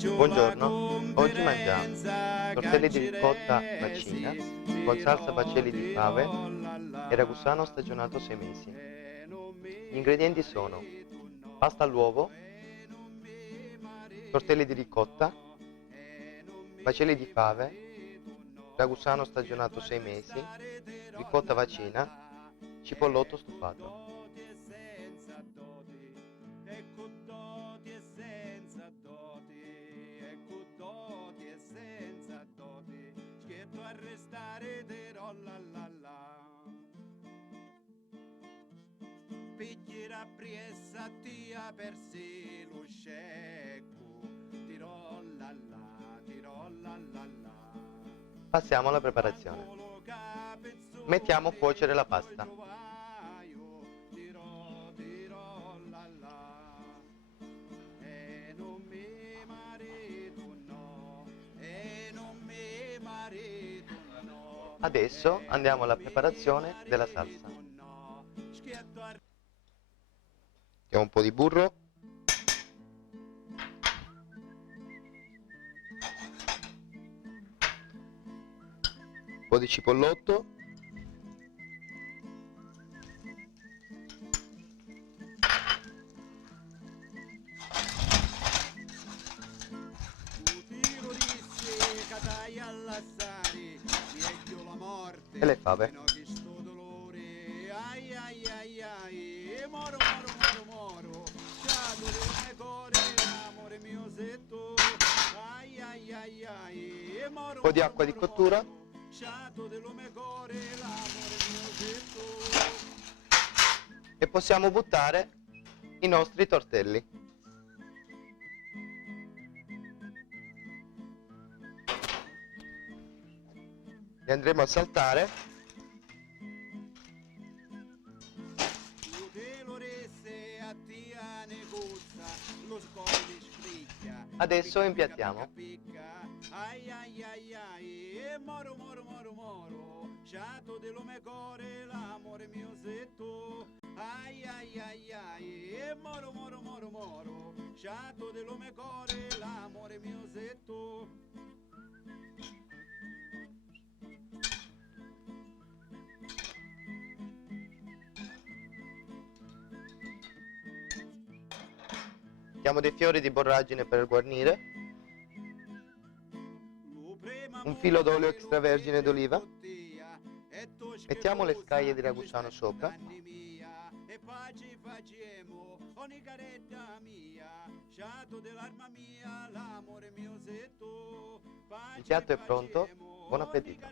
Buongiorno, oggi mangiamo tortelli di ricotta macina con salsa fagioli di fave e ragusano stagionato 6 mesi. Gli ingredienti sono pasta all'uovo, tortelli di ricotta, fagioli di fave, ragusano stagionato 6 mesi, ricotta vacina, cipollotto stufato. Pigliera priessa tia per si lo scecco, tirollalla. Passiamo alla preparazione. Mettiamo a cuocere la pasta. Adesso andiamo alla preparazione della salsa. Mettiamo un po' di burro, un po' di cipollotto, e le fave. Un po' di acqua di cottura e possiamo buttare i nostri tortelli. Li andremo a saltare . Adesso impiattiamo. Mettiamo dei fiori di borragine per guarnire, un filo d'olio extravergine d'oliva, mettiamo le scaglie di ragusano sopra, il piatto è pronto, buon appetito!